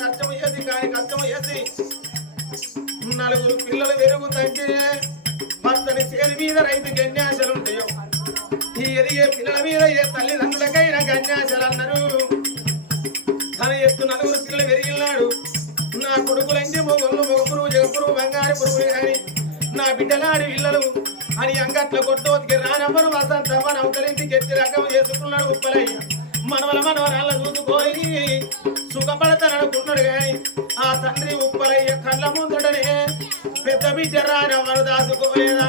కష్టం చేసి కాని కష్టం చేసి నలుగురు పిల్లలు పెరుగుతుంటే భర్తని చేతి మీద రైతు గన్యాసలు ఉంటాయో ఈ ఎదిగే పిల్లల మీద ఏ తల్లిదండ్రులకైనా గన్యాసలు అన్నారు. తన ఎత్తు నలుగురు పిల్లలు పెరిగినాడు. నా కొడుకులంటే మొగళ్ళు మొగపురు జగపురు బంగారు పురుగు కానీ నా బిడ్డలాడి పిల్లలు అని అంగట్ల కొట్టోతికి రానమ్మను వసంతమ్మ నౌకలింటికి ఎత్తి రకం చేసుకున్నాడు ఉప్పలయ్య. మనవరాళ్ళ చూసుకొని సుఖపడతాననుకున్నాడు కానీ ఆ తండ్రి ఉప్పలయ్య కళ్ళ ముందటనే పెద్ద బిడ్డ రానమ్మను దాచుకోలేదా.